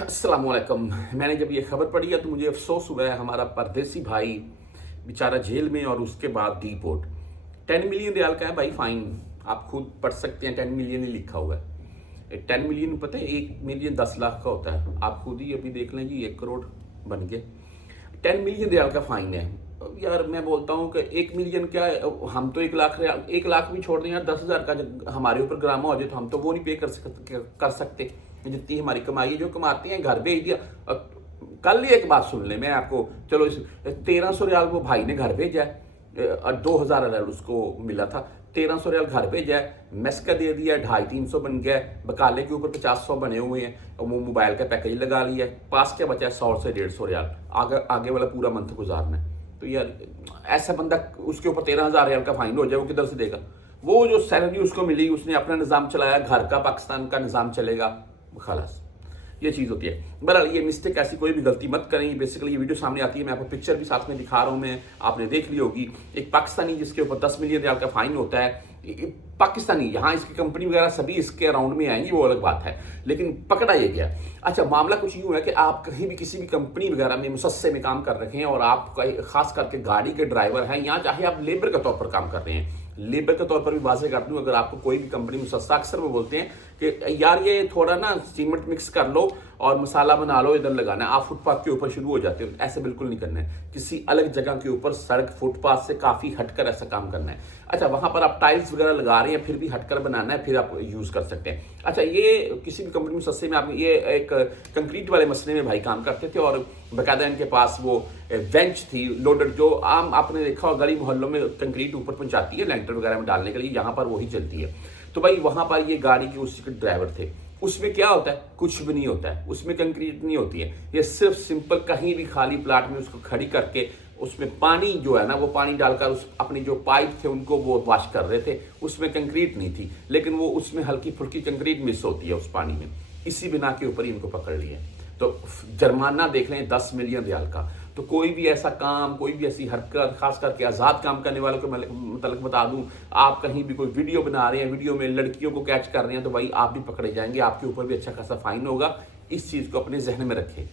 अस्सलामुअलैकुम। मैंने जब ये खबर पढ़ी है तो मुझे अफसोस हुआ है, हमारा परदेसी भाई बेचारा जेल में और उसके बाद डिपोर्ट। 10 मिलियन रियाल का है भाई फाइन, आप खुद पढ़ सकते हैं। 10 मिलियन ही लिखा हुआ है। 10 मिलियन पता है 1 मिलियन 10 लाख का होता है। आप खुद ही अभी देख लें जी, 1 करोड़ बन गए। 10 मिलियन रियाल का फाइन है यार। मैं बोलता हूँ कि 1 मिलियन क्या है, हम तो 1 लाख रियाल, 1 लाख भी छोड़ दें यार, 10,000 का जब हमारे ऊपर ड्रामा हो जाए तो हम तो वो नहीं पे कर सकते जितनी हमारी कमाई है। जो कमाते हैं घर भेज दिया। कल ही एक बात सुन ले मैं आपको, चलो इस 1300 रियाल वो भाई ने घर भेजा है और 2000 रियाल उसको मिला था। 1300 रियाल घर भेजा है, मेस का दे दिया, 250-300 बन गया, बकाले के ऊपर 50-100 बने हुए हैं, वो मोबाइल का पैकेज लगा लिया, पास क्या बचा है 100 से 150 रियाल, आगे वाला पूरा मंथ गुजारना है। तो यार ऐसा बंदा, उसके ऊपर 13,000 रियाल का फाइन हो जाए, वो किधर से देगा? वो जो सैलरी उसको मिली, उसने अपना निज़ाम चलाया, घर का पाकिस्तान का निज़ाम चलेगा, खलास ये चीज़ होती है। बहरहाल ये मिस्टेक, ऐसी कोई भी गलती मत करें। बेसिकली ये वीडियो सामने आती है, मैं आपको पिक्चर भी साथ में दिखा रहा हूँ, मैं आपने देख ली होगी। एक पाकिस्तानी जिसके ऊपर 10 मिलियन रियाल का फाइन होता है, पाकिस्तानी, यहाँ इसकी कंपनी वगैरह सभी इसके अराउंड में आएंगी, वो अलग बात है, लेकिन पकड़ा ये गया। अच्छा, मामला कुछ यूँ है कि आप कहीं भी किसी भी कंपनी वगैरह में मुसस्से में काम कर रहे हैं और आप खास करके गाड़ी के ड्राइवर हैं, या चाहे आप लेबर के तौर पर काम कर रहे हैं। लेबर के तौर पर भी वाज़ेह कर दूं, अगर आपको कोई भी कंपनी मुसस्सा, अक्सर वो बोलते हैं कि यार ये थोड़ा ना सीमेंट मिक्स कर लो और मसाला बना लो, इधर लगाना है, आप फुटपाथ के ऊपर शुरू हो जाते हो। ऐसे बिल्कुल नहीं करना है, किसी अलग जगह के ऊपर, सड़क फुटपाथ से काफ़ी हटकर ऐसा काम करना है। अच्छा, वहाँ पर आप टाइल्स वगैरह लगा रहे हैं, फिर भी हटकर बनाना है, फिर आप यूज़ कर सकते हैं। अच्छा, ये किसी भी कंपनी में सस्ते में आप, ये एक कंक्रीट वाले मसले में भाई काम करते थे और बाकायदा इनके पास वो बेंच थी लोडर, जो आम आपने देखा होगा गली मोहल्लों में कंक्रीट ऊपर पहुंचाती है लेंटर वगैरह में डालने के लिए, यहाँ पर वही चलती है। तो भाई वहाँ पर ये गाड़ी के उसी के ड्राइवर थे। उसमें क्या होता है? कुछ भी नहीं होता है, उसमें कंक्रीट नहीं होती है। ये सिर्फ सिंपल कहीं भी खाली प्लाट में उसको खड़ी करके उसमें पानी जो है ना, वो पानी डालकर उस अपनी जो पाइप थे उनको वो वॉश कर रहे थे। उसमें कंक्रीट नहीं थी, लेकिन वो उसमें हल्की फुल्की कंक्रीट मिस होती है उस पानी में। इसी बिना के ऊपर ही इनको पकड़ लिया। तो जुर्माना देख लें 10 मिलियन रियाल का। तो कोई भी ऐसा काम, कोई भी ऐसी हरकत, खास करके आज़ाद काम करने वालों को मतलब बता दूं, आप कहीं भी कोई वीडियो बना रहे हैं, वीडियो में लड़कियों को कैच कर रहे हैं, तो भाई आप भी पकड़े जाएंगे, आपके ऊपर भी अच्छा खासा फाइन होगा। इस चीज़ को अपने जहन में रखें।